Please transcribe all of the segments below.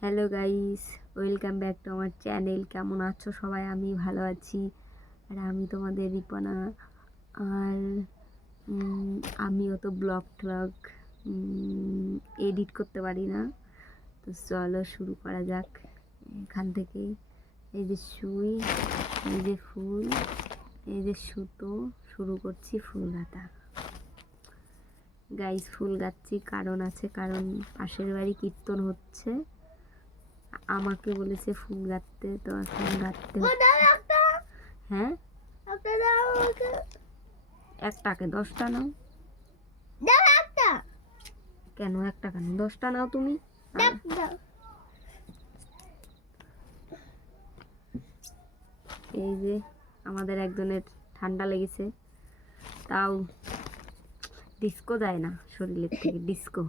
Hello guys, welcome back to আমার channel. কেমন আছো সবাই? আমি ভালো আছি। আর আমি তোমাদের রিপনা। আর আমিও তো ব্লগ এডিট করতে পারি না। তো চলো শুরু করা যাক এখান থেকেই। এই যে সুই, এই যে ফুল, এই যে সুতো, শুরু করছি ফুল গাঁথা। গাইস ফুল গাচ্ছি কারণ আছে, কারণ পাশের বাড়ি কীর্তন হচ্ছে, আমাকে বলেছে ফুল গাঁথতে, তো এখন গাঁথতে। হ্যাঁ, একটাকে 10টা নাও। কেন একটা, কেন 10টা নাও তুমি? এই যে আমাদের একজনের ঠান্ডা লেগেছে, তাও ডিস্কো যায় না শরীরের থেকে। ডিস্কো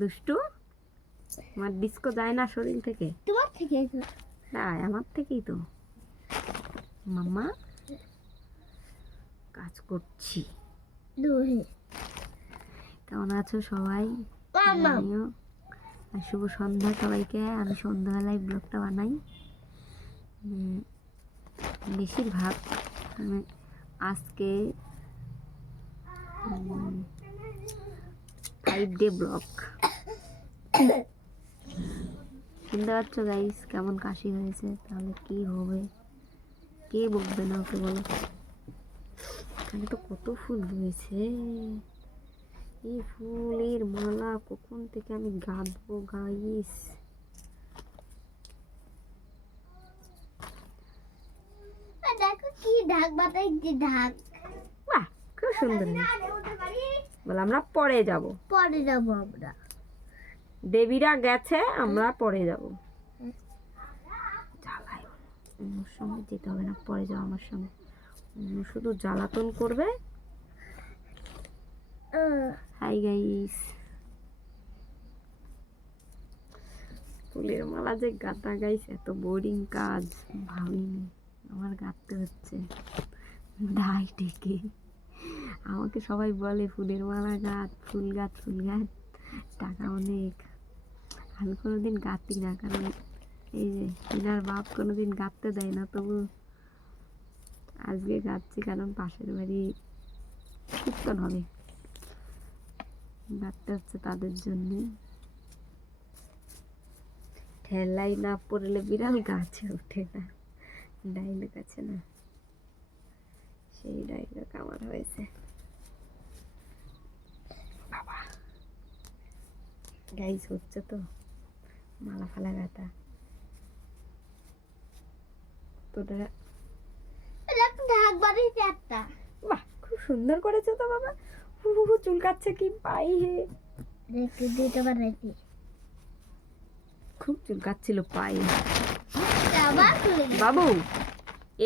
দুষ্টু, আমার ডিস্কো যায় না শরীর থেকে। তোমার থেকে? হ্যাঁ, আমার থেকেই তো। মাম্মা কাজ করছি। কেমন আছো সবাই? আমিও। আর শুভ সন্ধ্যা সবাইকে। আমি সন্ধ্যাবেলায় ব্লগটা বানাই। বেশিরভাগ আজকে 5 ডে ব্লগ। শুনতে পাচ্ছ গাইস কেমন কাশি হয়েছে? তাহলে কি হবে? কে বকবে না ওকে বলো? এখানে তো কত ফুল রয়েছে। এই ফুলের মালা কখন থেকে আমি গাঁথবো গাইস? দেখো কি ঢাক বাতাইছে, ঢাক। বাহ, খুব সুন্দর। বলে আমরা পরে যাব। পরে যাবো আমরা। দেবীরা গেছে, আমরা পরে যাব। ওর সঙ্গে যেতে হবে না, পরে যাও আমার সঙ্গে। শুধু জ্বালাতন করবে। হাই গাইস, ফুলের মালা যে গাঁথা গাইস এত বোরিং কাজ ভাবিনি। আমার গাঁথতে হচ্ছে দায় ডেকে। আমাকে সবাই বলে ফুলের মালা গাঁথ, ফুল গাঁথ, ফুল গাঁথ, টাকা অনেক। আমি কোনোদিন গাঁথি না, কারণ এই যে এনার বাপ কোনোদিন গাঁথতে দেয় না, তবু আজকে গাঁথছি কারণ পাশের বাড়ি কীর্তন হবে, গাঁথতে হচ্ছে তাদের জন্যে। ঠেলাই না পড়লে বিড়াল গাছে ওঠে না, ডাইলগ আছে না? সেই ডাইলগ আমার হয়েছে। বাবা গাইস হচ্ছে তো মালা ফালা গাঁথা। তোটা ঢাক বাতাইছে একটা। বাহ, খুব সুন্দর করেছে তো বাবা। চুল কাচ্ছে কি পাই হে। দিতে বানাইছি। খুব চুল কাচ্ছিল পায়ে। আবার বাবু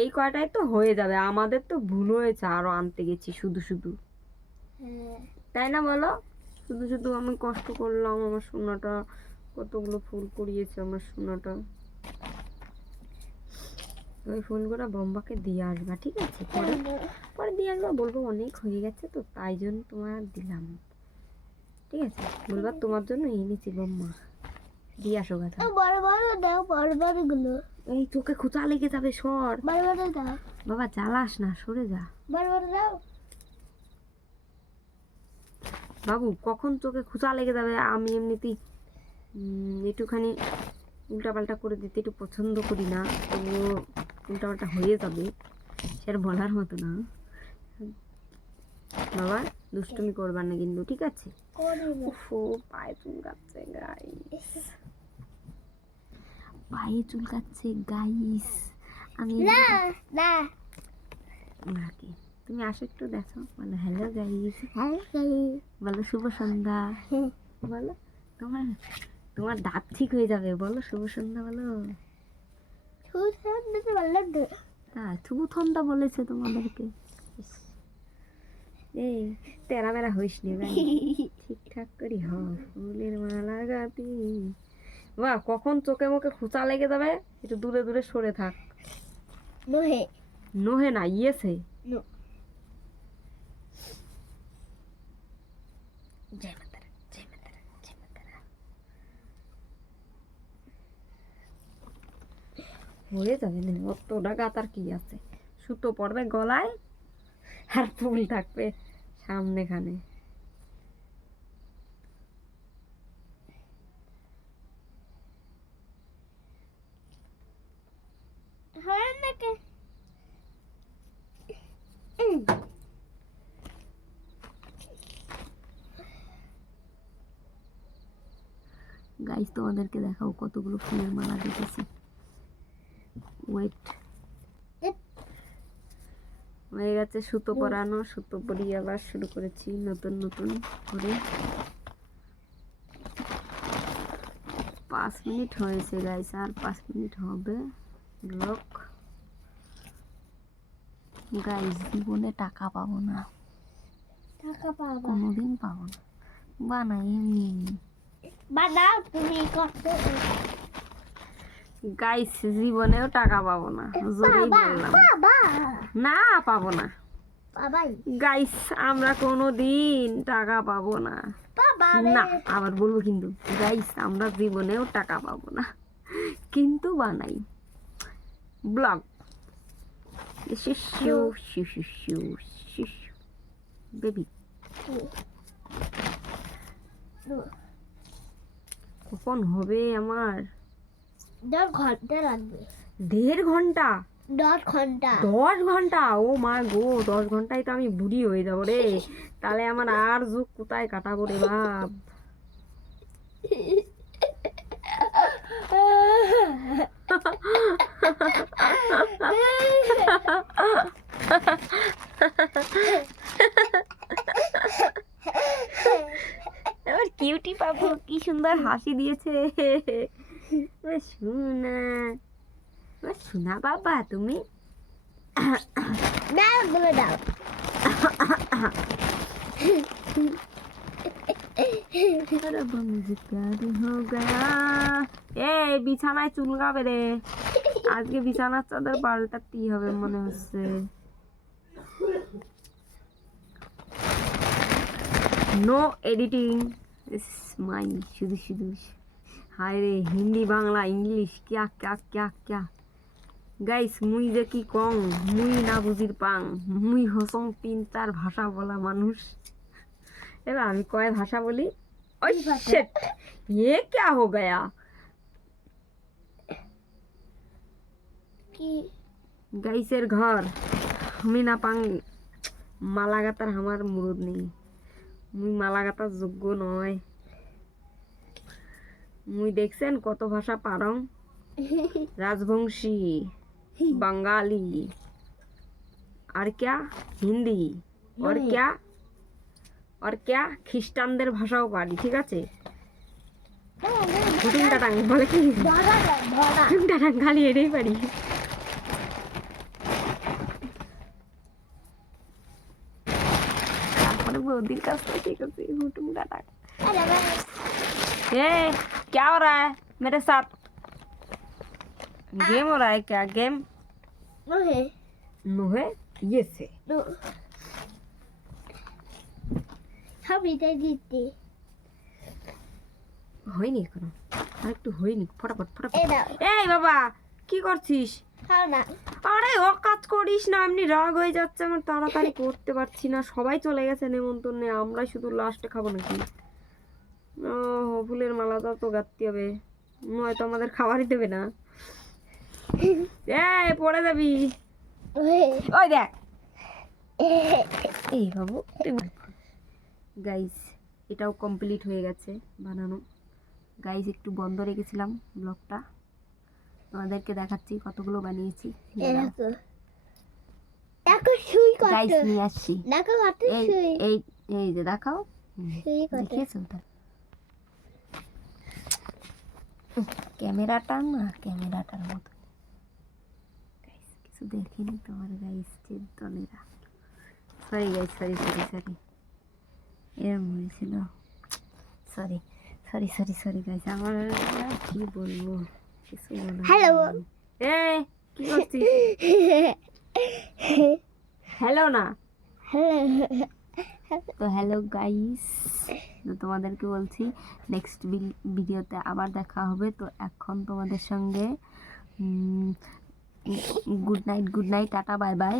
এই কয়টাই তো হয়ে যাবে, আমাদের তো ভুল হয়েছে আরো আনতে গেছি শুধু শুধু, তাই না বলো? শুধু শুধু আমি কষ্ট করলাম, আমার সোনাটা কতগুলো ফুল কুড়িয়েছে আমার সোনাটা। ওই ফুলগুলো বোম্বাকে দিয়ে আসবা, ঠিক আছে? পরে পরে দিয়ে আসবা, বলবো অনেক হয়ে গেছে তো তাই জন্য তোমার দিলাম, ঠিক আছে? বলবা তোমার জন্য এনেছি বোম্মা, দিয়ে আসো গাথা। বড় বড় দাও, বড় বড় গুলো। এই চোখে খোঁচা লেগে যাবে, সর। বড় বড় দাও বাবা জ্বালাস না, সরে যা। বড় বড় দাও। বাবু কখন চোখে খোঁচা লেগে যাবে? আমি এমনিতেই একটুখানি উল্টাপাল্টা করে দিতে একটু পছন্দ করি না, তো উল্টাপাল্টা হয়ে যাবে, সেটা বলার মতো না। বাবা দুষ্টুমি করবার না কিন্তু, ঠিক আছে? উফো, পায়ে চুলকাচ্ছে গাইস, পায়ে চুলকাচ্ছে গাইস। আমি নাকি তুমি আসো একটু দেখো, বলো হ্যালো গাইস, বলো শুভ সন্ধ্যা, বলো। তোমার তোমার দাঁত ঠিক হয়ে যাবে, বলো শুভ সন্ধ্যা, বলো। হ্যাঁ, শুভ সন্ধ্যা বলেছে তোমাদেরকে। এই তেরা মেরা হইস নি ভাই, ঠিকঠাক করি হ। ফুলের মালা গাঁথি। বাহ, কখন চোখে মুখে খোঁচা লেগে যাবে, একটু দূরে দূরে সরে থাক। নোহে নোহে না, ইয়েছে। জয় মাতারা, জয় মাতারা, জয় মাতারা। হয়ে যাবে না, অতটা গাতার কি আছে, সুতো পড়বে গলায় আর ফুল থাকবে সামনেখানে। হয় নাকি? গাইস তোমাদেরকে দেখাও কতগুলো ফুলের মালা দেখেছি। ওয়েট, হয়ে গেছে সুতো পরানো, সুতো পরিয়ে আবার শুরু করেছি নতুন নতুন করে। 5 মিনিট হয়েছে গাইস, আর 5 মিনিট হবে ব্লগ। গাইস জীবনে টাকা পাবো না, টাকা পাবা কোনোদিন পাবো না, বানাই এমনি এমনি। বাদাও তুমি করতে গাইস জীবনেও টাকা পাবো না, জোরেই বললাম, বাবা না পাবো না। বাবাই গাইস আমরা কোনোদিন টাকা পাবো না, বাবা না আবার বলবো কিন্তু, গাইস আমরা জীবনেও টাকা পাবো না, কিন্তু বানাই ব্লগ। বেবি কখন হবে আমার? 10 ঘন্টা লাগবে। 1.5 ঘন্টা? 10 ঘন্টা 10 ঘন্টা? ও মা গো, 10 ঘন্টায় তো আমি বুড়ি হয়ে যাবো রে, তাহলে আমার আর যুগ কোথায় কাটাবো রে বাপ। আমার কিউটি পাবো কি সুন্দর হাসি দিয়েছে, শোনা শোনা বাবা তুমি। দাও বলে দাও এই বিছানায় চুলকাবে রে, আজকে বিছানার চাদর পাল্টাতেই হবে মনে হচ্ছে। নো এডিটিং, মাই শুধু শুধু হায় রে, হিন্দি বাংলা ইংলিশ ক্যা ক্যা ক্যা ক্যা। গাইস মুই যে কি কং, মুই না বুঝির পাং, মুই হসং 3-4 ভাষা বলা মানুষ। এবার আমি কয় ভাষা বলি? ওই শিট, ये क्या हो गया? কি গাইসের ঘর আমি না পাং, মালাগাতার আমার মুরুদ নেই, মুই মালাগাতার যোগ্য নয়। মুই দেখছেন কত ভাষা পারং, রাজবংশী, বাঙালি, আর ক্যা হিন্দি, আর ক্যা খ্রিস্টানদের ভাষাও পারি, ঠিক আছে। হুটুম টাটাং বলে কি, ধরা দাও ধরা হুটুম টাটাং খালি এটাই পারি। তারপরে বৌদির কাছ থেকে শিখেছি হুটুম টাটাং। ए क्या हो रहा है मेरे साथ? गेम हो रहा है क्या? गेम ওহে नो है ये से। ছবিটা দিতে হয়নি এখনো, আর একটু হয়নি, ফটাফট এ ফটাফট। দাও এই বাবা কি করছিস? খাও না আরে ও কাজ করিস না, এমনি রাগ হয়ে যাচ্ছে আমার, তাড়াতাড়ি করতে পারছি না, সবাই চলে গেছে নেমন্তন্নে, আমরাই শুধু লাস্টে খাবো নাকি? ও ফুলের মালাটা তো গাঁথতে হবে, নয়তো আমাদের খাবারই দেবে না। এই পড়ে যাবি, ওহে ওই দেখ। এই বাবু গাইস এটাও কমপ্লিট হয়ে গেছে বানানো। গাইস একটু বন্ধ রেখেছিলাম ব্লগটা, তোমাদেরকে দেখাচ্ছি কতগুলো বানিয়েছি। দেখো দেখো সুই কত গাইস নিয়ে আসছি, দেখো কত এই সুই এই এই যে দেখাও, সুই কত দেখিয়েছো ওটা? ক্যামেরাটা না ক্যামেরাটার মতো। গাইস কিছু দেখিনি তোমার গাইস চেতনেরা, sorry guys, sorry sorry sorry, এরম হয়েছিল, sorry sorry sorry sorry guys, আমার আর কি বলবো, কিছু বলার Hello. নেই। এই কি করছিস? হ্যালো না তো হ্যালো গাইস, তো তোমাদেরকে বলছি নেক্সট ভিডিওতে আবার দেখা হবে। তো এখন তোমাদের সঙ্গে good night tata bye bye.